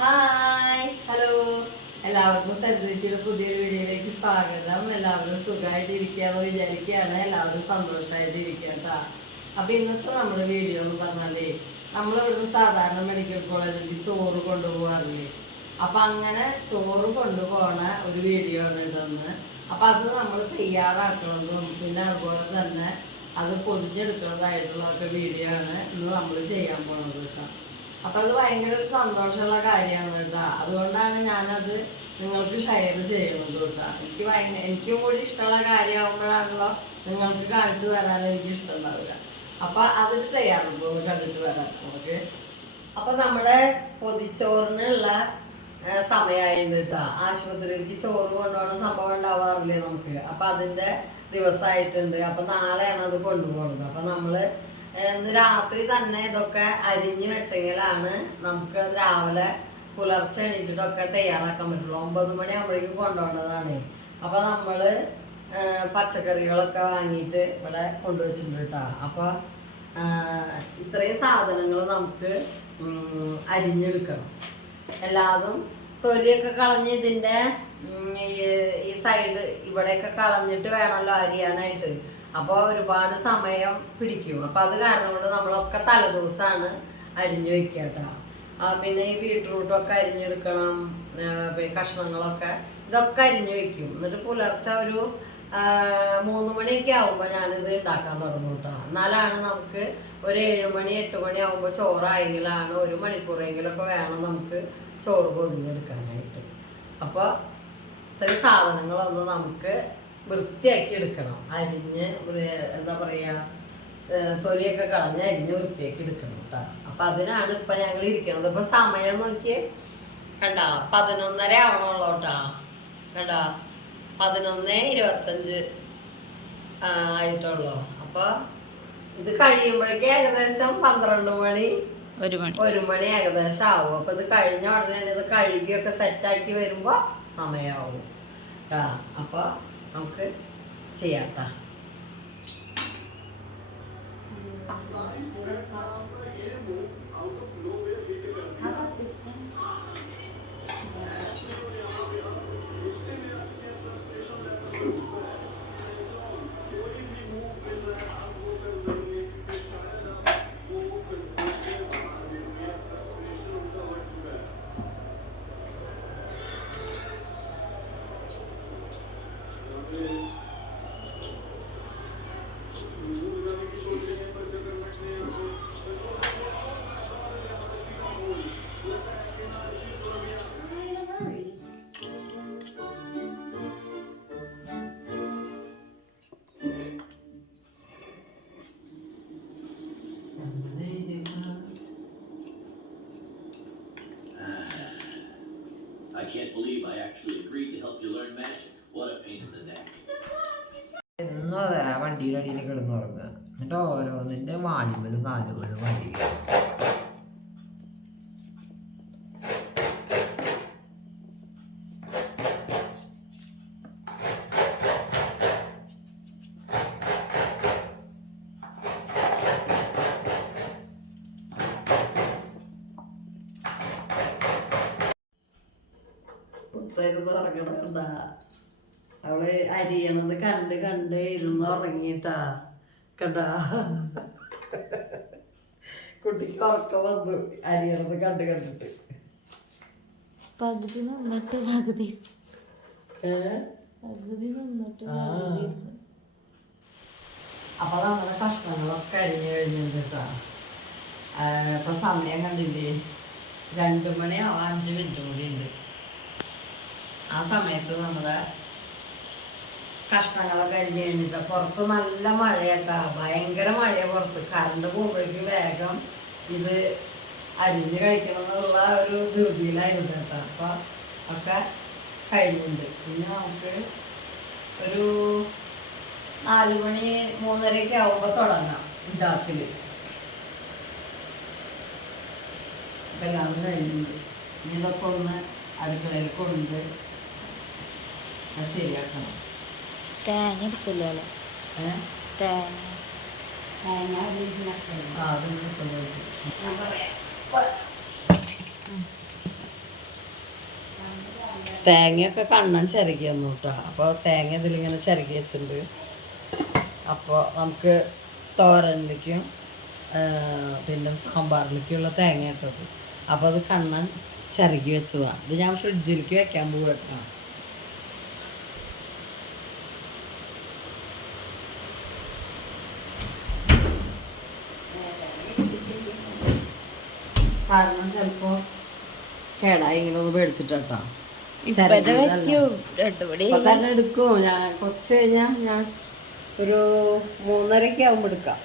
Hi hello എല്ലാവർക്കും സരിതേച്ചിയുടെ പുതിയൊരു വീഡിയോയിലേക്ക് സ്വാഗതം. എല്ലാവരും സുഖമായിട്ടിരിക്കുകയെന്ന് വിചാരിക്കുകയാണ്. എല്ലാവരും സന്തോഷമായിട്ടിരിക്കുക കേട്ടോ. അപ്പം ഇന്നത്തെ നമ്മുടെ വീഡിയോ എന്ന് പറഞ്ഞാലേ നമ്മളിവിടുന്ന് സാധാരണ മെഡിക്കൽ കോളേജിൽ ചോറ് കൊണ്ടുപോകാറില്ലേ, അപ്പം അങ്ങനെ ചോറ് കൊണ്ടുപോകണ ഒരു വീഡിയോ ആണ് ഇതെന്ന്. അപ്പം അത് നമ്മൾ തയ്യാറാക്കുന്നതും പിന്നെ അതുപോലെ തന്നെ അത് പൊതിഞ്ഞെടുക്കുന്നതായിട്ടുള്ളതൊക്കെ വീഡിയോ ആണ് ഇന്ന് നമ്മൾ ചെയ്യാൻ പോകുന്നത് കേട്ടോ. അപ്പം അത് ഭയങ്കര ഒരു സന്തോഷമുള്ള കാര്യമാണ് കേട്ടോ. അതുകൊണ്ടാണ് ഞാനത് നിങ്ങൾക്ക് ഷെയർ ചെയ്യുന്നത് കേട്ടോ. എനിക്കും കൂടി ഇഷ്ടമുള്ള കാര്യമാകുമ്പോഴാണല്ലോ നിങ്ങൾക്ക് കാണിച്ചു തരാൻ എനിക്ക് ഇഷ്ടമുണ്ടാവില്ല. അപ്പം അതിന് തയ്യാറെടുപ്പ് കണ്ടിട്ട് വരാം നമുക്ക്. അപ്പം നമ്മുടെ പൊതിച്ചോറിനുള്ള സമയമായിട്ടുണ്ട് കേട്ടോ. ആശുപത്രിയിലേക്ക് ചോറ് കൊണ്ടുപോകുന്ന സംഭവം ഉണ്ടാവാറില്ലേ നമുക്ക്. അപ്പം അതിൻ്റെ ദിവസമായിട്ടുണ്ട്. അപ്പം നാളെയാണ് അത് കൊണ്ടുപോകുന്നത്. അപ്പം നമ്മൾ രാത്രി തന്നെ ഇതൊക്കെ അരിഞ്ഞു വെച്ചെങ്കിലാണ് നമുക്ക് രാവിലെ പുലർച്ചെ എണീറ്റിട്ടൊക്കെ തയ്യാറാക്കാൻ പറ്റുള്ളൂ. 9 മണിയാകുമ്പോഴേക്കും കൊണ്ടുപോകേണ്ടതാണ്. അപ്പം നമ്മൾ പച്ചക്കറികളൊക്കെ വാങ്ങിയിട്ട് ഇവിടെ കൊണ്ടുവച്ചിട്ടുണ്ട് കേട്ടോ. അപ്പോൾ ഇത്രയും സാധനങ്ങൾ നമുക്ക് അരിഞ്ഞെടുക്കണം. എല്ലാതും തൊലിയൊക്കെ കളഞ്ഞ് ഇതിൻ്റെ ഈ സൈഡ് ഇവിടെയൊക്കെ കളഞ്ഞിട്ട് വേണമല്ലോ അരിയാനായിട്ട്. അപ്പോൾ ഒരുപാട് സമയം പിടിക്കും. അപ്പം അത് കാരണം കൊണ്ട് നമ്മളൊക്കെ തലേദിവസമാണ് അരിഞ്ഞു വെക്കുക കേട്ടോ. പിന്നെ ഈ ബീട്രൂട്ടൊക്കെ അരിഞ്ഞെടുക്കണം, പിന്നെ കഷ്ണങ്ങളൊക്കെ ഇതൊക്കെ അരിഞ്ഞു വെക്കും. എന്നിട്ട് പുലർച്ചെ ഒരു 3 മണിയൊക്കെ ആകുമ്പോൾ ഞാനിത് ഉണ്ടാക്കാൻ തുടങ്ങും കേട്ടോ. എന്നാലാണ് നമുക്ക് ഒരു 7 മണി 8 മണി ആകുമ്പോൾ ചോറായെങ്കിലാണ് 1 മണിക്കൂറെങ്കിലൊക്കെ വേണം നമുക്ക് ചോറ് പൊതിഞ്ഞെടുക്കാനായിട്ട്. അപ്പോൾ ഇത്രയും സാധനങ്ങളൊന്നും നമുക്ക് വൃത്തിയാക്കി എടുക്കണം. അരിഞ്ഞ് എന്താ പറയുക, തൊലിയൊക്കെ കളഞ്ഞ് അരിഞ്ഞ് വൃത്തിയാക്കി എടുക്കണം കേട്ടോ. അപ്പം അതിനാണ് ഇപ്പം ഞങ്ങൾ ഇരിക്കുന്നത്. ഇപ്പം സമയം നോക്കി കണ്ട 11:30 ആവണുള്ളൂ കേട്ടോ. കണ്ട 11:25 ആയിട്ടുള്ളൂ. അപ്പോൾ ഇത് കഴിയുമ്പോഴേക്കും ഏകദേശം 12 മണി 1 മണി ഏകദേശം ആവും. അപ്പോൾ ഇത് കഴിഞ്ഞ ഉടനെ ഇത് കഴുകിയൊക്കെ സെറ്റാക്കി വരുമ്പോൾ സമയമാവും കേട്ടോ. അപ്പോൾ നമുക്ക് ചെയ്യാം കേട്ടോ. I can't believe I actually agreed to help you learn magic. What a pain in the neck. എന്നതാ വണ്ടിയുടെ അടിയിൽ കിടന്നുറങ്ങുക. എന്നിട്ട് ഓരോന്നിൻ്റെ മാലിമലും കാലുമലും വണ്ടി ഉറങ്ങണ അവള് അരിയണത് കണ്ട് കണ്ട് ഇരുന്ന് ഉറങ്ങിട്ടാ. കണ്ടാ കുട്ടിക്ക് ഉറക്കം വന്നു അരിയണത് കണ്ട് കണ്ടിട്ട്. പകുതി നിന്നിട്ട് പകുതി നിന്നിട്ട്. അപ്പൊ നമ്മുടെ കഷ്ണങ്ങളൊക്കെ അരിഞ്ഞു കഴിഞ്ഞിട്ട് കേട്ടാ. ഇപ്പൊ സമയം കണ്ടില്ലേ, 2 മണിയാവാൻ 5 മിനിറ്റ് കൂടി ഉണ്ട്. ആ സമയത്ത് നമ്മുടെ കഷ്ണങ്ങളൊക്കെ അരിഞ്ഞ് കഴിഞ്ഞിട്ട് പുറത്ത് നല്ല മഴയാട്ടാ, ഭയങ്കര മഴയാണ് പുറത്ത്. കറണ്ട് പോകുമ്പോഴേക്കും വേഗം ഇത് അരിഞ്ഞ് കഴിക്കണം എന്നുള്ള ഒരു ധൃതിയിലായിരുന്നു കേട്ടോ. അപ്പോൾ ഒക്കെ കഴിഞ്ഞിട്ടുണ്ട്. പിന്നെ നമുക്ക് ഒരു 4 മണി 3:30 ആവുമ്പോൾ തുടങ്ങാം ഉണ്ടാക്കൽ. അപ്പം എല്ലാം കഴിഞ്ഞിട്ടുണ്ട്. ഇനി ഇതൊക്കെ ഒന്ന് അടുക്കളയിൽ കൊണ്ട് ശരിയാക്കണം. തേങ്ങ എടുക്കില്ലല്ലോ. തേങ്ങ തേങ്ങയൊക്കെ കണ്ണൻ ചിരകി വന്നു കേട്ടോ. അപ്പോൾ തേങ്ങ ഇതിലിങ്ങനെ ചിരകി വെച്ചിട്ടുണ്ട്. അപ്പോൾ നമുക്ക് തോരനിലേക്കും പിന്നെ സാമ്പാറിലേക്കുള്ള തേങ്ങ ഇട്ടത്. അപ്പോൾ അത് കണ്ണൻ ചിരകി വെച്ചതാണ്. ഇത് ഞാൻ ഫ്രിഡ്ജിലേക്ക് വെക്കാൻ പോകട്ടോ. കാരണം ചിലപ്പോൾ കേടായി ഇങ്ങനെ ഒന്ന് പേടിച്ചിട്ടാ. തന്നെ എടുക്കും. ഞാൻ കുറച്ച് കഴിഞ്ഞാൽ ഞാൻ ഒരു 3:30 ആകുമ്പോൾ എടുക്കാം.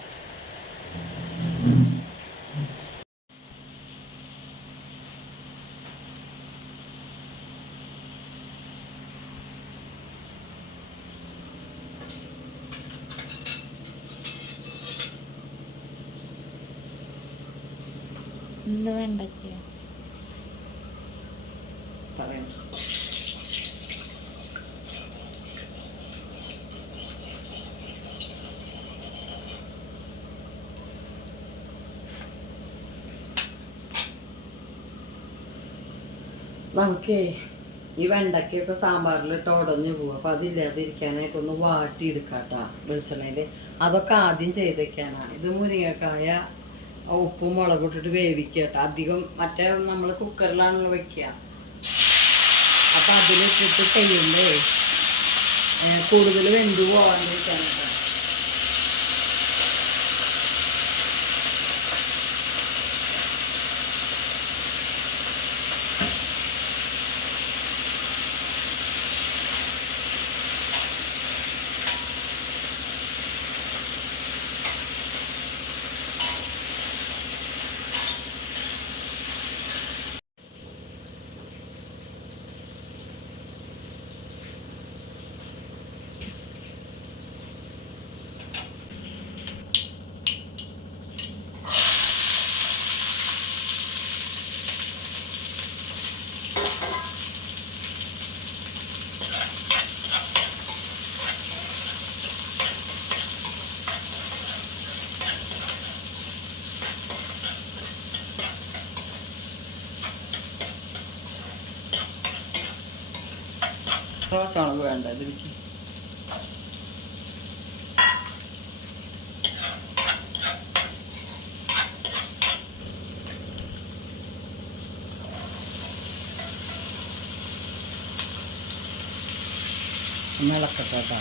എന്ത് വെണ്ടയ്ക്കോ? പറയാം. നമുക്കേ ഈ വെണ്ടയ്ക്കൊക്കെ സാമ്പാറിലിട്ട് ഉടഞ്ഞു പോകും. അപ്പം അതില്ലാതിരിക്കാനായിട്ടൊന്ന് വാട്ടിയെടുക്കാട്ടാ വെളിച്ചെണ്ണയിൽ. അതൊക്കെ ആദ്യം ചെയ്ത് വെക്കാനാണ്. ഇത് മുരിങ്ങക്കായ ഉപ്പും മുളകും ഇട്ടിട്ട് വേവിക്കട്ടെ. അധികം മറ്റേ നമ്മൾ കുക്കറിലാണല്ലോ വെക്കുക. അപ്പം അതിലിട്ടിട്ട് ചെയ്യുമ്പേ കൂടുതൽ വെന്തു പോകാണ്ടിരിക്കാനായിട്ടാണ്. പച്ചമുളക് വേണ്ട ഇതിലേക്ക്. ഇളക്കട്ടെ കേട്ടോ.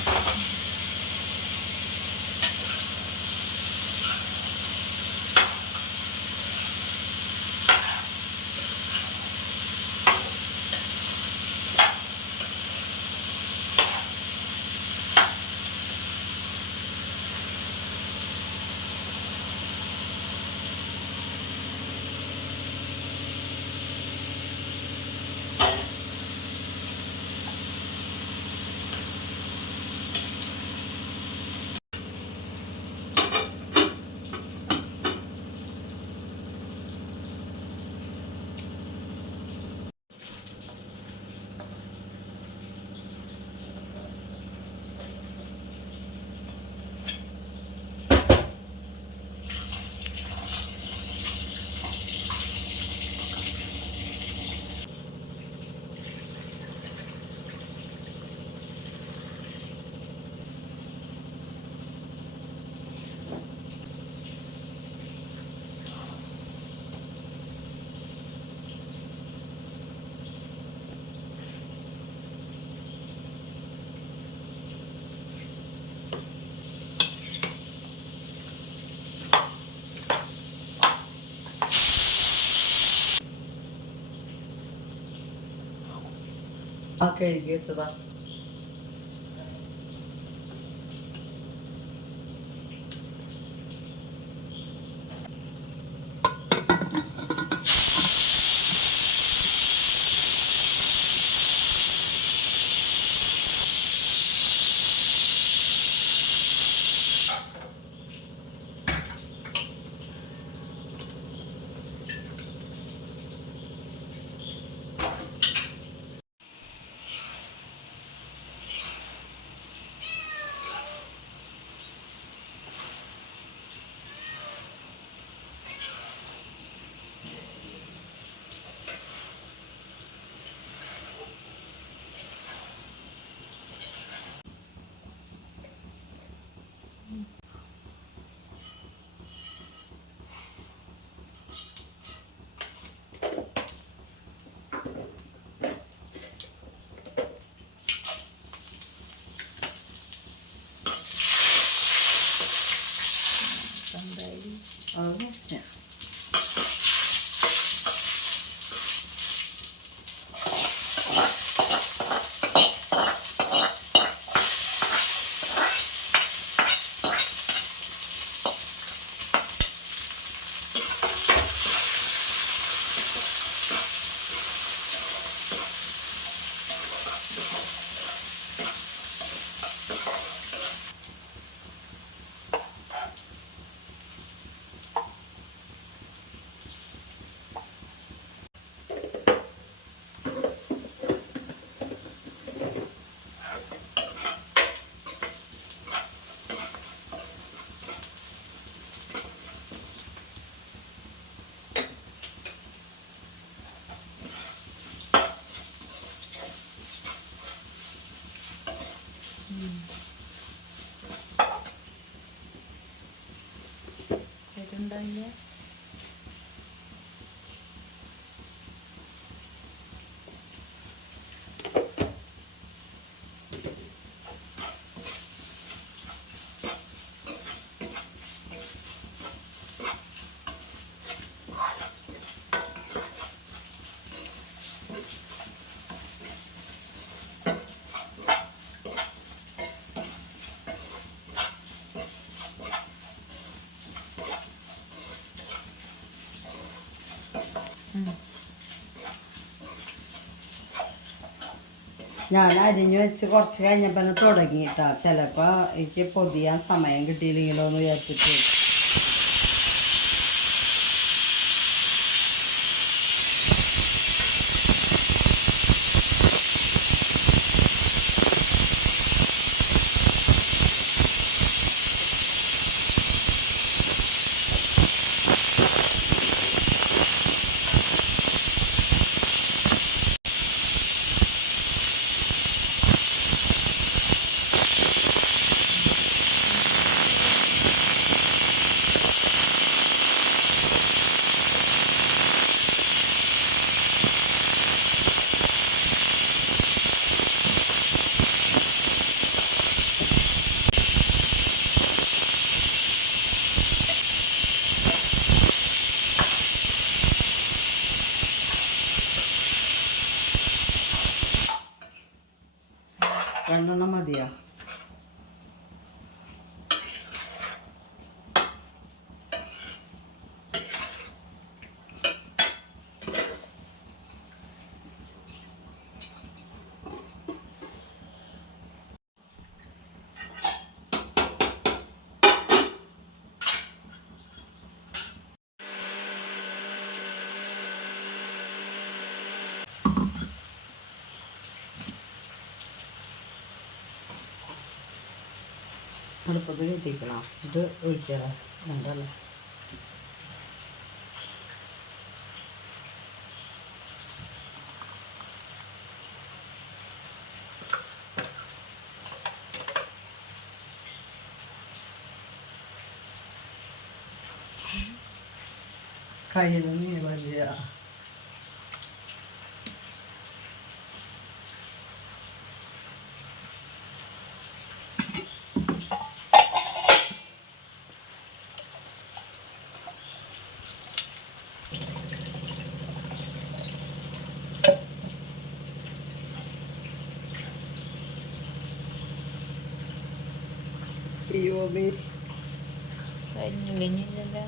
ആ കഴുകി വെച്ചതാ. ഞാൻ അരിഞ്ഞു വെച്ച് കുറച്ച് കഴിഞ്ഞപ്പോൾ തന്നെ തുടങ്ങിയിട്ടാ. ചിലപ്പോൾ എനിക്ക് പൊതിയാൻ സമയം കിട്ടിയില്ലെങ്കിലോ എന്ന് വിചാരിച്ചിട്ട്. രണ്ടെണ്ണം മതിയാ? അടുപ്പത്ത് കെട്ടിക്കണം. ഇത് ഒഴിക്കണം. രണ്ടല്ല കയ്യിലൊന്നും വലിയ കഴിഞ്ഞില്ലല്ലോ.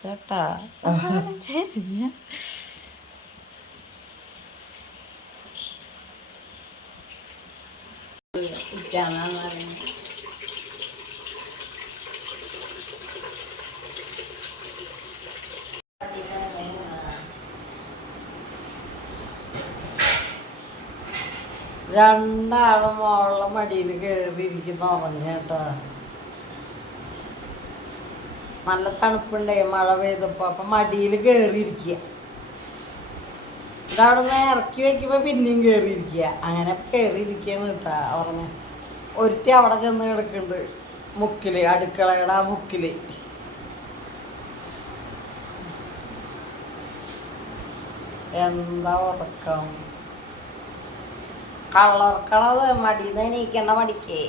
ചേട്ടാ ശരി. രണ്ടാളും മോളുടെ മടിയിൽ കയറിയിരിക്കുന്ന ഉറങ്ങേട്ടാ. നല്ല തണുപ്പുണ്ടേ, മഴ പെയ്തപ്പോ. അപ്പൊ മടിയിൽ കയറിയിരിക്കുക. ഇതവിടെ നിന്ന് ഇറക്കി വെക്കുമ്പോ പിന്നെയും കയറിയിരിക്കുക. അങ്ങനെ കയറിയിരിക്കാന്ന് കേട്ടാ ഉറങ്ങ. ഒരുത്തി അവിടെ ചെന്ന് കിടക്കുന്നുണ്ട് മുക്കില്, അടുക്കളയുടെ ആ മുക്കില്. എന്താ ഉറക്കം, കള്ളുറക്കണത്. മടിന്ന് എണീക്കണ്ട മടിക്ക്.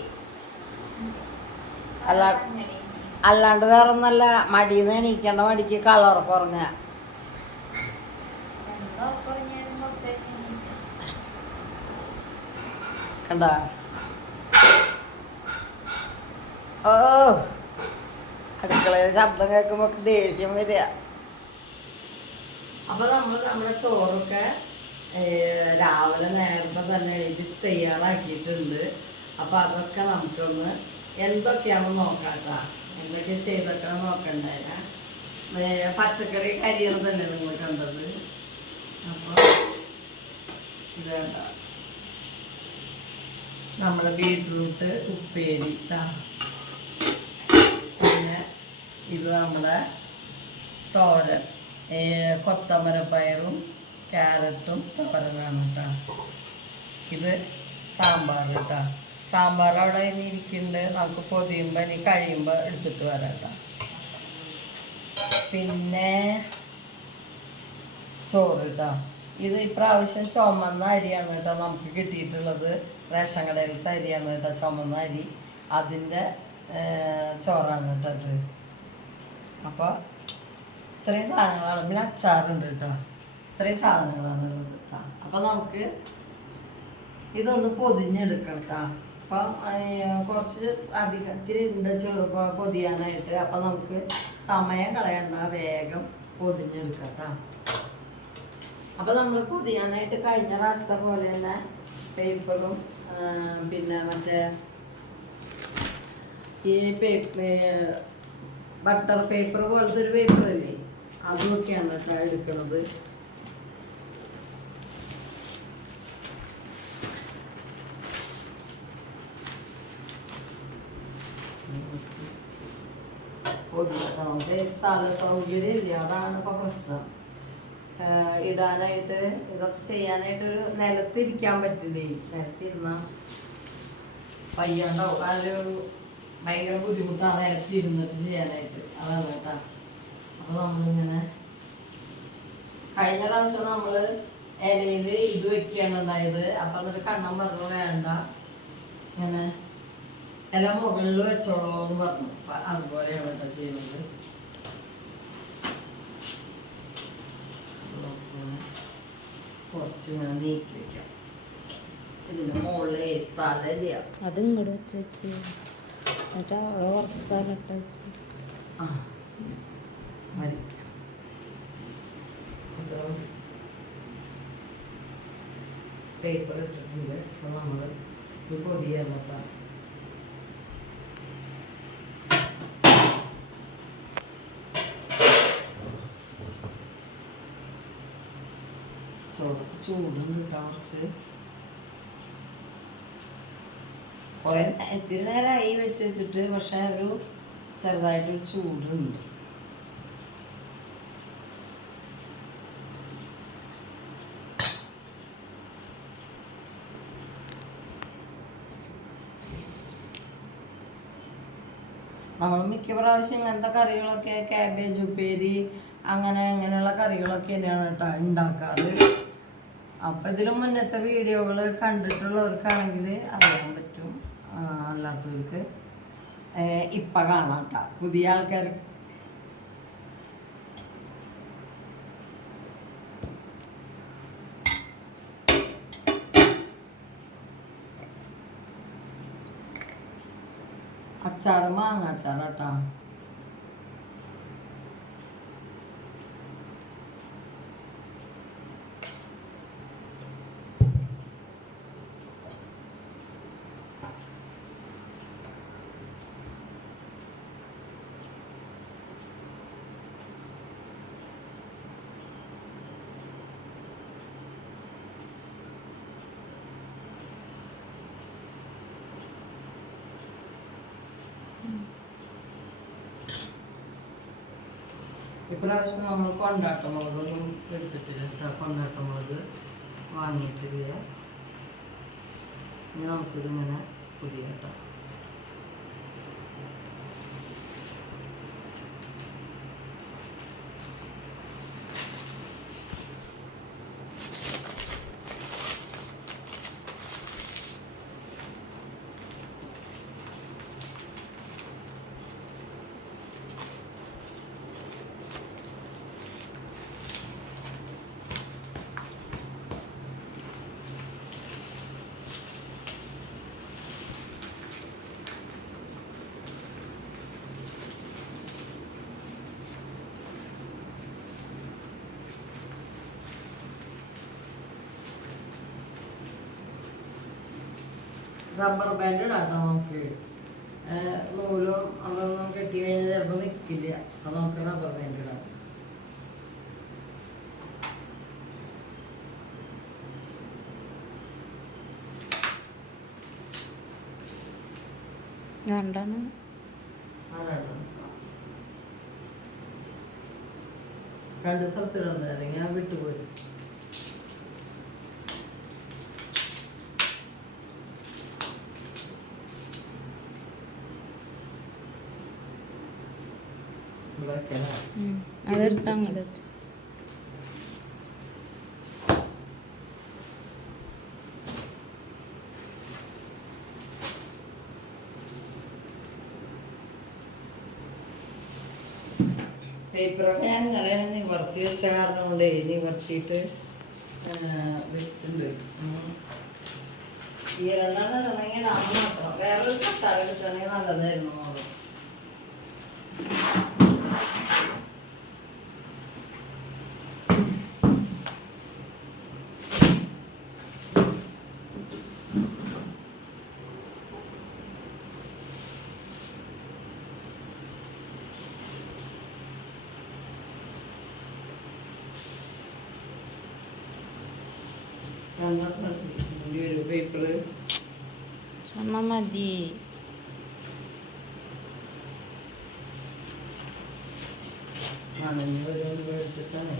അല്ലാണ്ട് വേറെ ഒന്നല്ല, മടിന്ന് എണീക്കണ്ട മടിക്ക് കള്ളുറക്കം ഉറങ്ങ. കണ്ട ഓ, അടുക്കളയിൽ ശബ്ദം കേൾക്കുമ്പോ ദേഷ്യം വരിക. അപ്പൊ നമ്മുടെ ചോറൊക്കെ രാവിലെ നേരത്തെ തന്നെ എഴുതി തയ്യാറാക്കിയിട്ടുണ്ട്. അപ്പൊ അതൊക്കെ നമുക്കൊന്ന് എന്തൊക്കെയാണെന്ന് നോക്കാട്ടാ. എന്തൊക്കെ ചെയ്തൊക്കെ നോക്കണ്ടായ. പച്ചക്കറി കരിയണതല്ലേ നിങ്ങൾ കണ്ടത്. അപ്പൊ ഇതേണ്ട നമ്മുടെ ബീട്രൂട്ട് ഉപ്പേരി. പിന്നെ ഇത് നമ്മുടെ തോരൻ, കൊത്തമരപ്പയറും ക്യാരറ്റും തോരനാണ് കേട്ടോ. ഇത് സാമ്പാർ കേട്ടോ. സാമ്പാർ അവിടെ ഇനി ഇരിക്കുന്നുണ്ട്. നമുക്ക് പൊതിയുമ്പോൾ ഇനി കഴിയുമ്പോൾ എടുത്തിട്ട് വരാം കേട്ടോ. പിന്നെ ചോറ് കേട്ടോ. ഇത് ഇപ്രാവശ്യം ചുമന്ന അരിയാണ് കേട്ടോ നമുക്ക് കിട്ടിയിട്ടുള്ളത്. റേഷൻ കടയിലത്തെ അരിയാണ് കേട്ടോ, ചുമന്ന അരി. അതിൻ്റെ ചോറാണ് കേട്ടോ അത്. അപ്പോൾ ഇത്രയും സാധനങ്ങളാണ്. പിന്നെ അച്ചാറുണ്ട് കേട്ടോ. ഇത്രയും സാധനങ്ങളാണ് ഉള്ളത് കേട്ടോ. അപ്പം നമുക്ക് ഇതൊന്ന് പൊതിഞ്ഞെടുക്കണം കേട്ടോ. അപ്പം കുറച്ച് ഇത്തിരി ഉണ്ട് പൊതിയാനായിട്ട്. അപ്പം നമുക്ക് സമയം കളയണ്ട, വേഗം പൊതിഞ്ഞെടുക്കാം. അപ്പൊ നമ്മൾ പൊതിയാനായിട്ട് കഴിഞ്ഞ പ്രാവശ്യത്തെ പോലെ തന്നെ പേപ്പറും പിന്നെ മറ്റേ ഈ ബട്ടർ പേപ്പർ പോലത്തെ ഒരു പേപ്പർ അല്ലേ, അതൊക്കെയാണ് കേട്ടോ എടുക്കുന്നത്. സ്ഥല സൗകര്യം ഇല്ല, അതാണ് ഇപ്പൊ പ്രശ്നം. ഇടാനായിട്ട് ഇതൊക്കെ ചെയ്യാനായിട്ടൊരു നിലത്തിരിക്കാൻ പറ്റില്ലേ, നിലത്തിരുന്ന പയ്യാണ്ടാവും. അതൊരു ഭയങ്കര ബുദ്ധിമുട്ടാണ് നിലത്തിരുന്നിട്ട് ചെയ്യാനായിട്ട്. അതാണ് കേട്ടാ. അപ്പൊ നമ്മളിങ്ങനെ കഴിഞ്ഞ പ്രാവശ്യം നമ്മള് ഇലയില് ഇത് വെക്കുകയാണ് ഉണ്ടായത്. അപ്പൊ എന്നിട്ട് കണ്ണൻ പറഞ്ഞു വേണ്ട, ഇങ്ങനെ ഇല മുകളിൽ വെച്ചോളൂ എന്ന് പറഞ്ഞു. അതുപോലെയാണ് കേട്ടോ ചെയ്യുന്നത്. കുറച്ച് ഇങ്ങനെ നീക്കി വെക്കാം. ഇതിന് മുകളിൽ സ്ഥലമില്ല. അത് ഇങ്ങോട്ട് വെച്ചേക്ക്, എന്നിട്ട് അവിടെ കുറച്ച് സ്ഥലം ഇട്ടേക്ക്. ആ മതി. പേപ്പർ ഇട്ടിട്ടുണ്ട്. അപ്പൊ നമ്മള് ഇത് പൊതിയാണ് കേട്ടോ. ചൂടുണ്ട് കേട്ടോ കുറച്ച്. കുറെ ഇത്തിരി നേരമായി വെച്ചിട്ട്, പക്ഷെ ഒരു ചെറുതായിട്ടൊരു ചൂടുണ്ട്. നമ്മൾ മിക്ക പ്രാവശ്യം ഇങ്ങനത്തെ കറികളൊക്കെ കാബേജ് ഉപ്പേരി അങ്ങനെയുള്ള കറികളൊക്കെ തന്നെയാണ് കേട്ടോ ഉണ്ടാക്കാറ്. അപ്പം ഇതിലും മുന്നത്തെ വീഡിയോകൾ കണ്ടിട്ടുള്ളവർക്കാണെങ്കിൽ അറിയാൻ പറ്റും, അല്ലാത്തവർക്ക് ഇപ്പം കാണാം കേട്ടോ. പുതിയ ആൾക്കാർക്ക് അച്ചാറ് മാങ്ങ അച്ചാറ് കേട്ടോ. ഇപ്രാവശ്യം നമ്മൾ കൊണ്ടാട്ടമുളകൊന്നും എടുത്തിട്ടില്ല കേട്ടോ. കൊണ്ടാട്ടമുളക് വാങ്ങിയിട്ടില്ല. ഇനി നമുക്കിതിങ്ങനെ പുതിയ കേട്ടോ. റബ്ബർ ബാൻഡ് ഇടാട്ടോ നമുക്ക്. നൂലും അതൊന്നും കെട്ടി കഴിഞ്ഞാൽ ചിലപ്പോൾ നിൽക്കില്ല. അപ്പോൾ നമുക്ക് റബ്ബർ ബാൻഡ് ഇടാം. രണ്ടെണ്ണം രണ്ട് സ്ഥലത്തിടുന്നത്, അല്ലെങ്കിൽ ഞാൻ വിട്ടുപോയി. അതെടുത്ത് അങ്ങനെ വെച്ചു. പേപ്പറൊക്കെ ഞാൻ ഇന്നലെ നിവർത്തി വെച്ച കാരണം കൊണ്ട് നിവർത്തിയിട്ട് വെച്ചിട്ടുണ്ട്. ഈ രണ്ടെണ്ണം ഇടണമെങ്കിൽ നാമ മാത്രം വേറൊരു കസാര കിട്ടണമെങ്കിൽ നല്ലതായിരുന്നു. ഒരു പേപ്പറ് സ്വർണ്ണം മതി. നനഞ്ഞ് ഒരു മേടിച്ചിട്ടാണ്.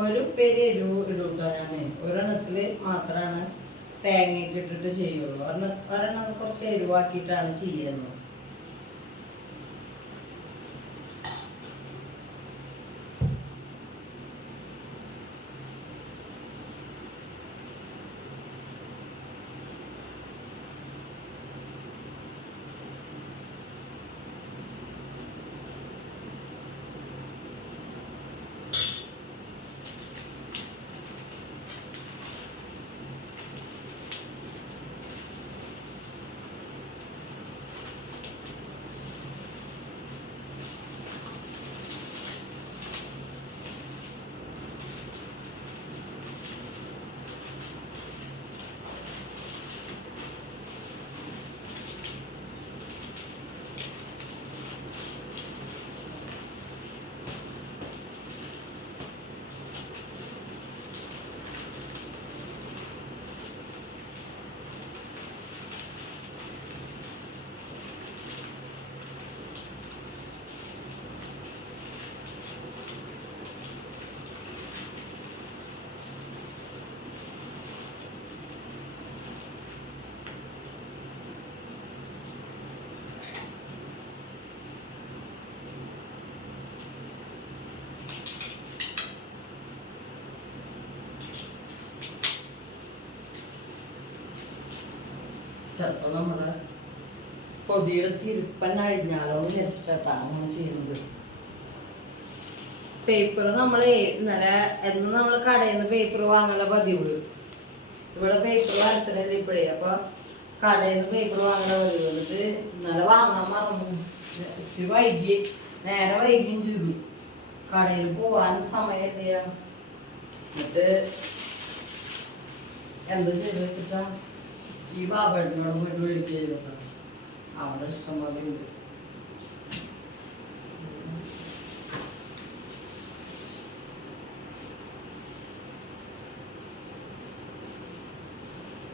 ഒരു ഉപ്പേരി എരിവ് ഇടുട്ടോ ഞാൻ. ഒരെണ്ണത്തിൽ മാത്രമാണ് തേങ്ങയൊക്കെ ഇട്ടിട്ട് ചെയ്യുള്ളൂ. ഒരെണ്ണം കുറച്ച് എരിവാക്കിയിട്ടാണ് ചെയ്യുന്നത്. ചിലപ്പോൾ നമ്മുടെ പൊതിയുടെ തിരുപ്പന്നെ അഴിഞ്ഞാലോ എന്ന് വിചാരിച്ചിട്ടാണ് അങ്ങനെ ചെയ്യുന്നത്. പേപ്പർ നമ്മൾ ഇന്നലെ എന്നും നമ്മൾ കടയിൽ നിന്ന് പേപ്പർ വാങ്ങല പതിവ്. ഇവിടെ പേപ്പർ വരത്തില്ല ഇപ്പോഴേ. അപ്പോൾ കടയിൽ നിന്ന് പേപ്പർ വാങ്ങല പതിവ്. എന്നിട്ട് ഇന്നലെ വാങ്ങാൻ മറന്നു. ഇത്തിരി വൈകി, നേരെ വൈകിയും ചെയ്തു. കടയിൽ പോവാനും സമയമില്ല. എന്നിട്ട് എന്താ ചെയ്ത് വെച്ചിട്ടാ ഈ ബാബേട്ടനോട് പോയിട്ട് മേടിക്കുക. അവിടെ ഇഷ്ടം പോലെ ഉണ്ട്.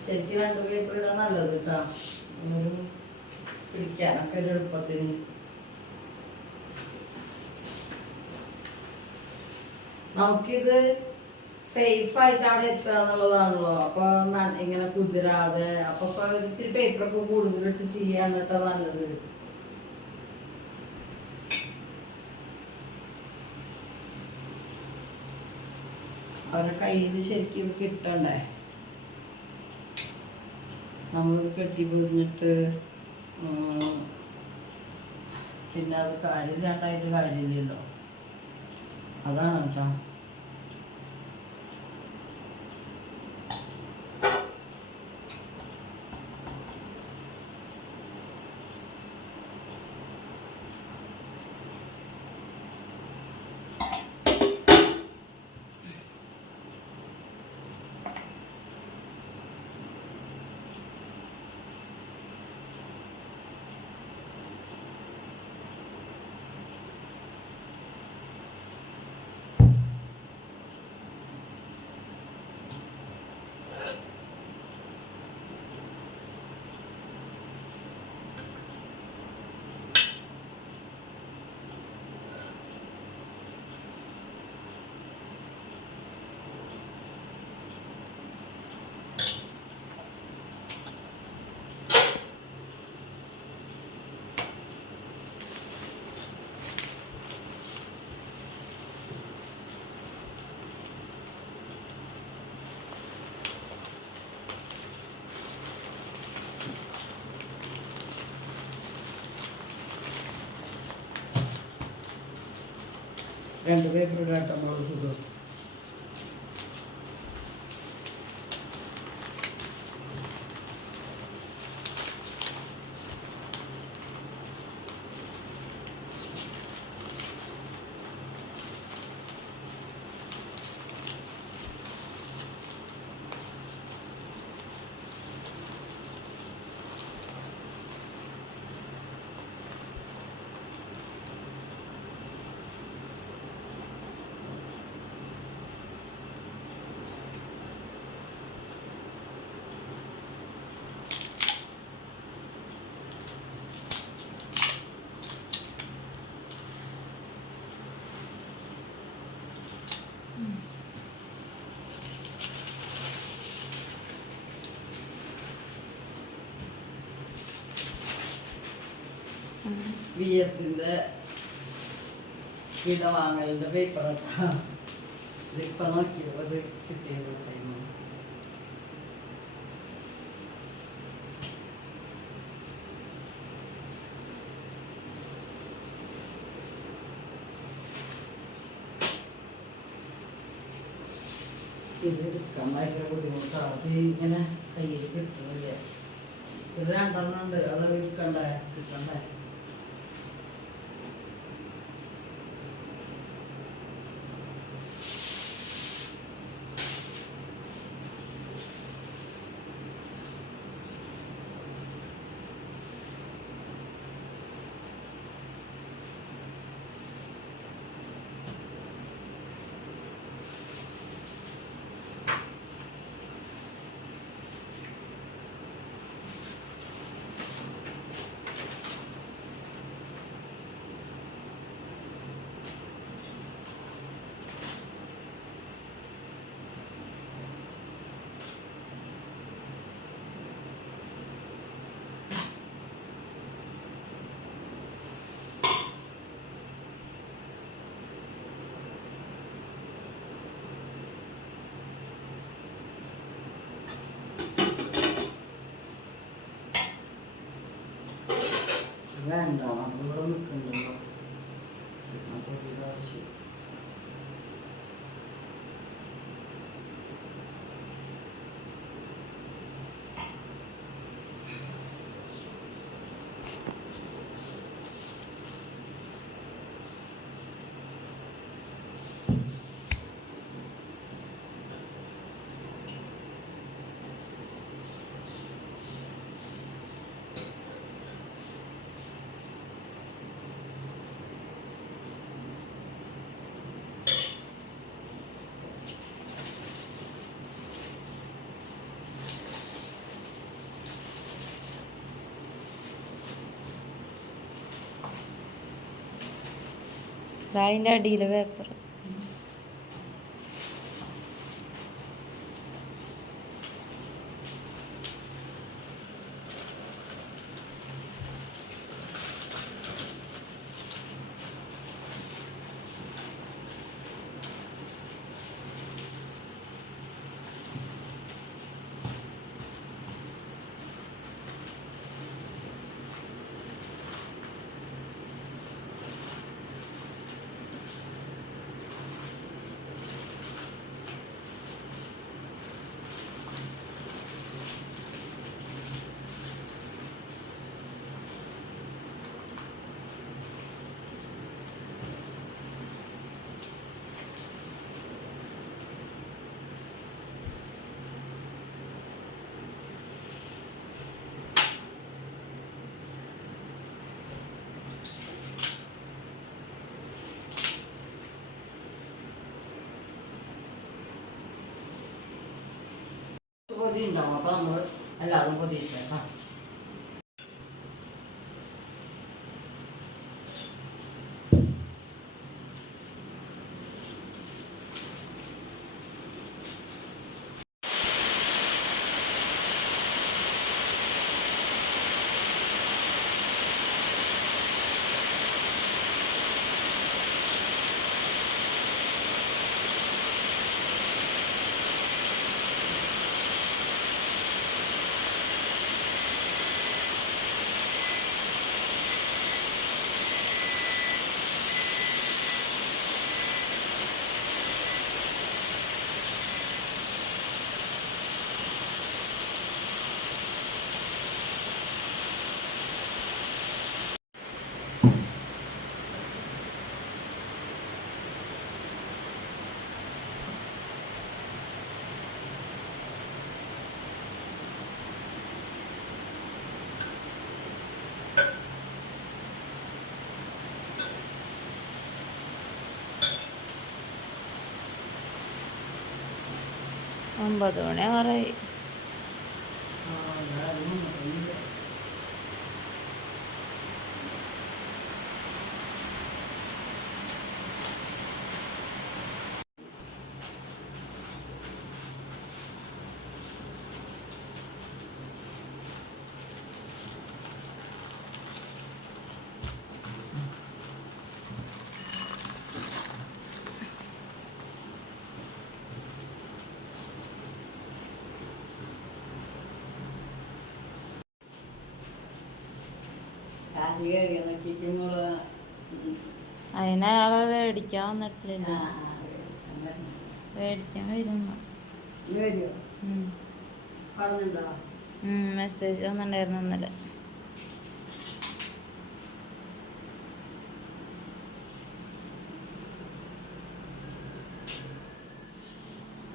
ശരിക്കും 2 പേപ്പർ ഇടാൻ നല്ലത് കേട്ടാ. ഒരു പിടിക്കാനൊക്കെ ഒരു എളുപ്പത്തിന്. നമുക്കിത് സേഫ് ആയിട്ട് അവിടെ എത്തുക എന്നുള്ളതാണല്ലോ. അപ്പൊ ഇങ്ങനെ കുതിരാതെ അപ്പൊ ഇത്തിരി പേപ്പറൊക്കെ കൂടുതലിട്ട് ചെയ്യാണ് കേട്ടോ നല്ലത്. അവരുടെ കയ്യിൽ ശരിക്കും കിട്ടണ്ടേ. നമ്മൾ കെട്ടി പൊതിഞ്ഞിട്ട് പിന്നെ അത് കാര്യമില്ലാണ്ടായിട്ട് കാര്യമില്ലല്ലോ. അതാണ് കേട്ടോ. 2 പേപ്പർ ഇടാട്ടോ മോള് സുഖം. VSന്റെ വിട വാങ്ങലിന്റെ പേപ്പർ ഇതിപ്പോ നോക്കിയപ്പോ ഇത് കിട്ടിയത് ടൈമാണ്. ഇത് എടുക്കാൻ ഭയങ്കര ബുദ്ധിമുട്ടാണ്. അത് ഇങ്ങനെ കയ്യിൽ കിട്ടുന്നില്ല. ഇത് 2 എണ്ണം ഉണ്ട്. അത് കിട്ടണ്ടേ. വേണ്ട, ഇവിടെ നിൽക്കുന്നുണ്ടോ ആവശ്യം. അതിൻ്റെ അടിയിലെ പേപ്പർ പൊതി ഉണ്ടാവും. അപ്പോൾ നമ്മൾ എല്ലാവരും പൊതിയിട്ടേ. 9 മണി ആറായി. അതിന് അയാളെ മേടിക്കാൻ വന്നിട്ടില്ല. മേടിക്കാൻ വരുന്നു. മെസ്സേജ് വന്നിട്ടുണ്ടായിരുന്നു ഇന്നലെ.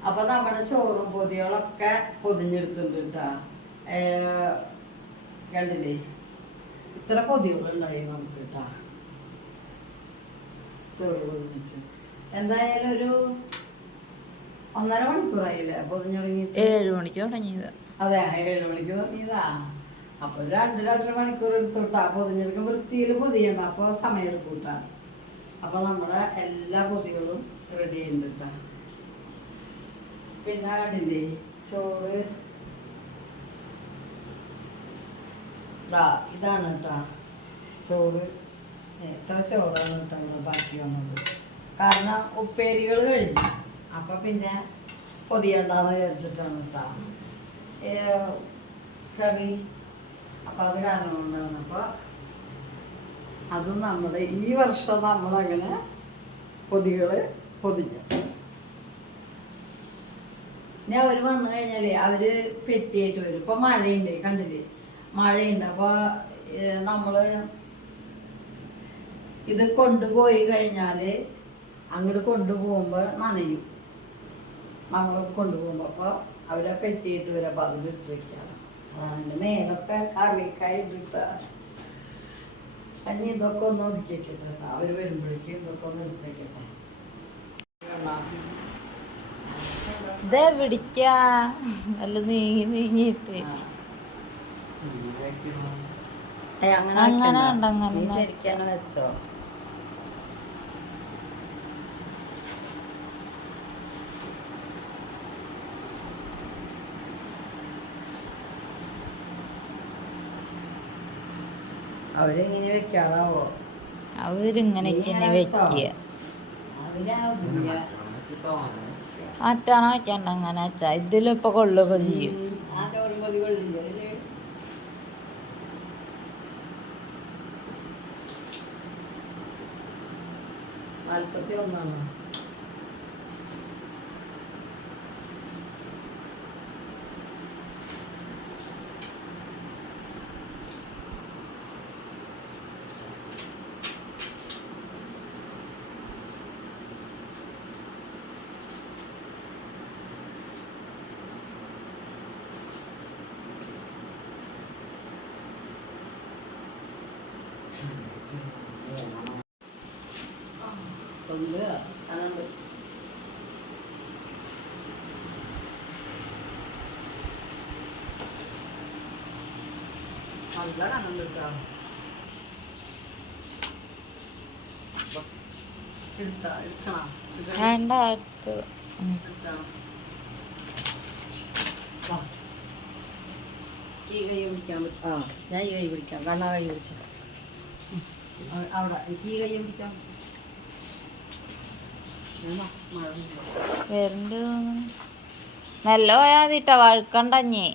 അപ്പൊ നമ്മുടെ ചോറും പൊതികളൊക്കെ പൊതിഞ്ഞെടുത്തിട്ടുണ്ട് കേട്ടാ. കണ്ടില്ലേ, ഇത്ര പൊതികളുണ്ടായി നമുക്ക് കേട്ടാ. ചോറ് പൊതിഞ്ഞിട്ട് എന്തായാലും ഒരു 1.5 മണിക്കൂറായില്ലേ പൊതിഞ്ഞു തുടങ്ങിയിട്ട്? 7 മണിക്ക് തുടങ്ങിയത്. അതെ, 7 മണിക്ക് തുടങ്ങിയതാ. അപ്പൊ 2-2.5 മണിക്കൂർ എടുത്തോട്ടാ പൊതിഞ്ഞെടുക്കാൻ. വൃത്തിയിൽ പൊതിയണ്ട, അപ്പൊ സമയം എടുക്കൂട്ടാ. അപ്പൊ നമ്മുടെ എല്ലാ പൊതികളും റെഡി ചെയ്യുന്നുണ്ട്. പിന്നെ കണ്ടില്ലേ ചോറ് ഇതാണ് കേട്ടാ ചോറ്. എത്ര ചോറാണ് കേട്ടോ ബാക്കി വന്നത്. കാരണം ഉപ്പേരികൾ കഴിഞ്ഞു, അപ്പൊ പിന്നെ പൊതിയണ്ടെന്ന് വിചാരിച്ചിട്ടാണ് കേട്ടാ കറി. അപ്പൊ അത് കാരണം കൊണ്ടാണ്. അപ്പൊ അതും നമ്മുടെ ഈ വർഷം നമ്മളങ്ങനെ പൊതികള് പൊതിഞ്ഞു. ഇനി അവർ വന്നു കഴിഞ്ഞാലേ അവര് പെട്ടിയായിട്ട് വരും. ഇപ്പൊ മഴയുണ്ട്, കണ്ടില്ലേ മഴയുണ്ട്. അപ്പൊ നമ്മള് ഇത് കൊണ്ടുപോയി കഴിഞ്ഞാല് അങ്ങോട്ട് കൊണ്ടുപോകുമ്പോ നനയും. നമ്മൾ കൊണ്ടുപോകുമ്പോ അപ്പൊ അവരെ പെട്ടിയിട്ട് വരും. അപ്പൊ അതിൽ ഇട്ട് വെക്കാണ്. അതിന്റെ മേലൊക്കെ കറിക്കായി ഇട്ടിട്ട് കഞ്ഞി ഇതൊക്കെ ഒന്ന് ഒതുക്കി വെക്കട്ടെ. അവര് വരുമ്പോഴേക്കും ഇതൊക്കെ ഒന്ന് എടുത്ത് വെക്കട്ടെ. ഇതേ പിടിക്കാ നല്ല നീങ്ങിട്ട് അങ്ങനെ ഉണ്ടങ്ങനെ ശരിക്കാണ് വെച്ചോ. അവരെങ്ങനെ വെക്കാറാവോ? അവരിങ്ങനെയൊക്കെ വെക്കുക. മറ്റാണോ വെക്കണ്ട അങ്ങനെ വെച്ചാ ഇതിലിപ്പൊ കൊള്ളുക ചെയ്യും. 41 നല്ല കനം കിട്ടാ. വേണ്ട അടുത്ത് ഈ കൈ പിടിക്കാൻ പറ്റും. ഞാൻ ഈ കൈ പിടിക്കാം. കണ്ണ കൈ പിടിച്ച അവിടെ എനിക്ക് ഈ കൈ പിടിക്കാം. വരണ്ട് നല്ല പോയാ മതിട്ടോ, വഴുക്കണ്ടഞ്ഞേ.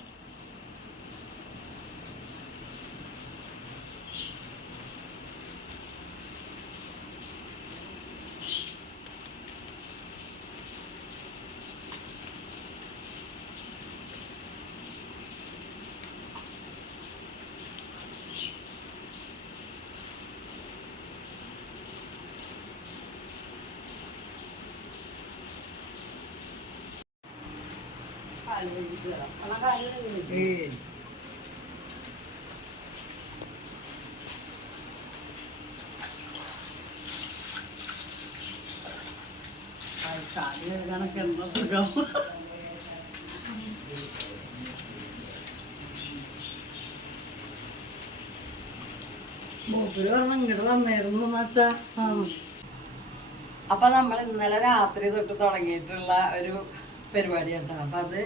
കണക്കെന്താ സുഖം. മൂപ്പര് പറഞ്ഞു ഇങ്ങോട്ട് വന്നായിരുന്നു എന്നുവെച്ചാ. അപ്പൊ നമ്മൾ ഇന്നലെ രാത്രി തൊട്ട് തുടങ്ങിയിട്ടുള്ള ഒരു പരിപാടി കേട്ടോ. അപ്പൊ അത്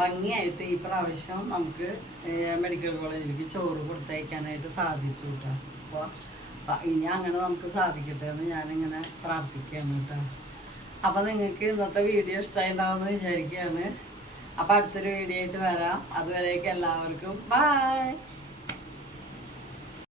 ഭംഗിയായിട്ട് ഈ പ്രാവശ്യം നമുക്ക് മെഡിക്കൽ കോളേജിലേക്ക് ചോറ് കൊടുത്തയക്കാനായിട്ട് സാധിച്ചു കേട്ടോ. അപ്പോൾ ഇനി അങ്ങനെ നമുക്ക് സാധിക്കട്ടെ എന്ന് ഞാനിങ്ങനെ പ്രാർത്ഥിക്കുകയാണ് കേട്ടോ. അപ്പോൾ നിങ്ങൾക്ക് ഇന്നത്തെ വീഡിയോ ഇഷ്ടമായിട്ടുണ്ടാവുമെന്ന് വിചാരിക്കുകയാണ്. അപ്പോൾ അടുത്തൊരു വീഡിയോ ആയിട്ട് വരാം. അതുവരേക്കും എല്ലാവർക്കും ബൈ.